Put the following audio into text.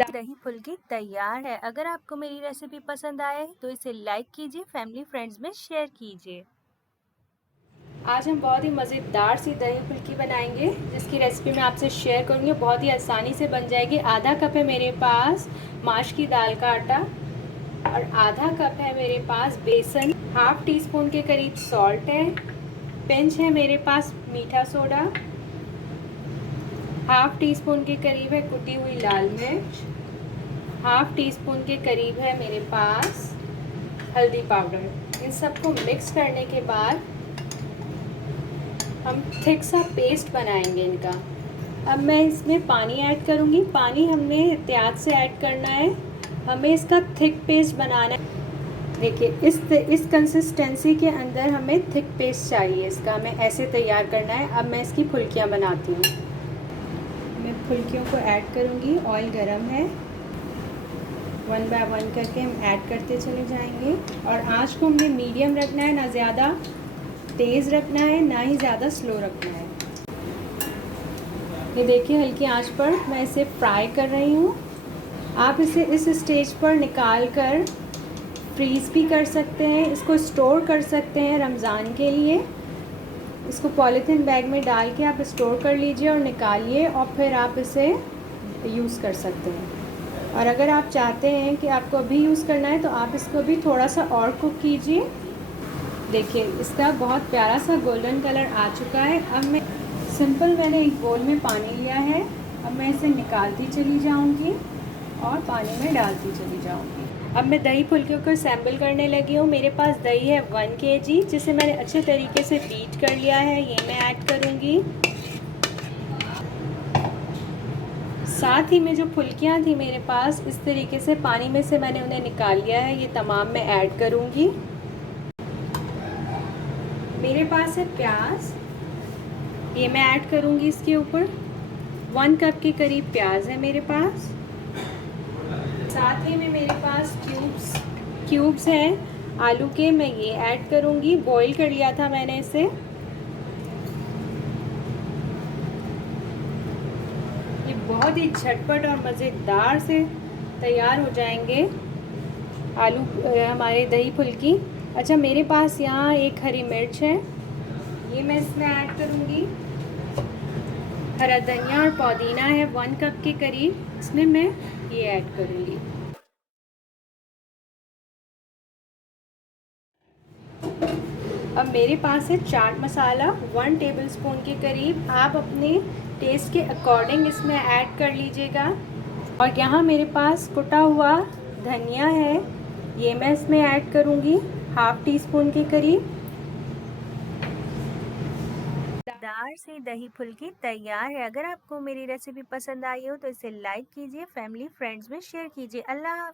दही फुल्की तैयार है। अगर आपको मेरी रेसिपी पसंद आए तो इसे लाइक कीजिए, फैमिली फ्रेंड्स में शेयर कीजिए। आज हम बहुत ही मज़ेदार सी दही फुल्की बनाएंगे, जिसकी रेसिपी मैं आपसे शेयर करूंगी। बहुत ही आसानी से बन जाएगी। आधा कप है मेरे पास माश की दाल का आटा और आधा कप है मेरे पास बेसन। हाफ टी स्पून के करीब सॉल्ट है। पिंच है मेरे पास मीठा सोडा। हाफ टी स्पून के करीब है कुटी हुई लाल मिर्च। हाफ टी स्पून के करीब है मेरे पास हल्दी पाउडर। इन सबको मिक्स करने के बाद हम थिक सा पेस्ट बनाएंगे इनका। अब मैं इसमें पानी ऐड करूँगी। पानी हमने एहतियात से ऐड करना है। हमें इसका थिक पेस्ट बनाना है। देखिए इस कंसिस्टेंसी के अंदर हमें थिक पेस्ट चाहिए। इसका हमें ऐसे तैयार करना है। अब मैं इसकी फुल्कियाँ बनाती हूँ। मैं फुल्कियों को ऐड करूँगी। ऑयल गरम है। 1 बाय 1 करके हम ऐड करते चले जाएंगे और आँच को हमने मीडियम रखना है, ना ज़्यादा तेज़ रखना है, ना ही ज़्यादा स्लो रखना है। ये देखिए हल्की आंच पर मैं इसे फ्राई कर रही हूँ। आप इसे इस स्टेज पर निकाल कर फ्रीज़ भी कर सकते हैं। इसको स्टोर कर सकते हैं रमज़ान के लिए। इसको पॉलीथीन बैग में डाल के आप स्टोर कर लीजिए और निकालिए और फिर आप इसे यूज़ कर सकते हैं। और अगर आप चाहते हैं कि आपको अभी यूज़ करना है तो आप इसको भी थोड़ा सा और कुक कीजिए। देखिए इसका बहुत प्यारा सा गोल्डन कलर आ चुका है। अब मैंने एक बोल में पानी लिया है। अब मैं इसे निकालती चली जाऊंगी और पानी में डालती चली जाऊंगी। अब मैं दही फुल्कियों को असेंबल करने लगी हूँ। मेरे पास दही है 1 kg, जिसे मैंने अच्छे तरीके से बीट कर लिया है। ये मैं ऐड करूँगी। साथ ही में जो फुल्कियाँ थी मेरे पास, इस तरीके से पानी में से मैंने उन्हें निकाल लिया है। ये तमाम मैं ऐड करूँगी। मेरे पास है प्याज, ये मैं ऐड करूँगी इसके ऊपर। 1 कप के करीब प्याज है मेरे पास। साथ ही में मेरे पास क्यूब्स हैं आलू के, मैं ये ऐड करूँगी। बॉईल कर लिया था मैंने इसे। ये बहुत ही झटपट और मज़ेदार से तैयार हो जाएंगे आलू हमारे दही फुल्की। अच्छा, मेरे पास यहाँ एक हरी मिर्च है, ये मैं इसमें ऐड करूँगी। हरा धनिया और पुदीना है 1 कप के करीब, इसमें मैं ये ऐड करूँगी। अब मेरे पास है चाट मसाला 1 टेबलस्पून के करीब। आप अपने टेस्ट के अकॉर्डिंग इसमें ऐड कर लीजिएगा। और यहाँ मेरे पास कुटा हुआ धनिया है, ये मैं इसमें ऐड करूँगी हाफ टी स्पून के करीब। दार से दही फुल्की तैयार है। अगर आपको मेरी रेसिपी पसंद आई हो तो इसे लाइक कीजिए, फैमिली फ्रेंड्स में शेयर कीजिए। अल्लाह।